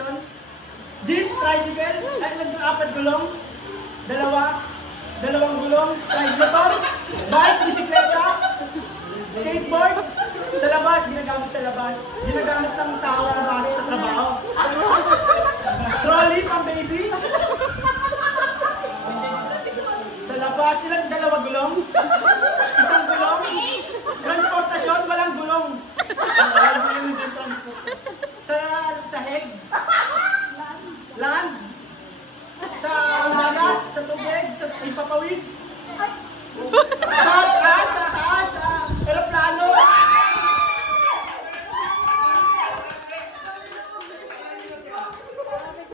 transportasyon. Jeep, tricycle, at apat gulong, dalawang gulong, tricycle, bike, bisikleta, skateboard, sa labas, ginagamit ng tao pumasok sa trabaho. Trolley, pang baby. Sa labas, ilang dalawa gulong, isang gulong, transportasyon, walang gulong. Sa head, land, sa dagat, sa tubig, sa ipapawid, sa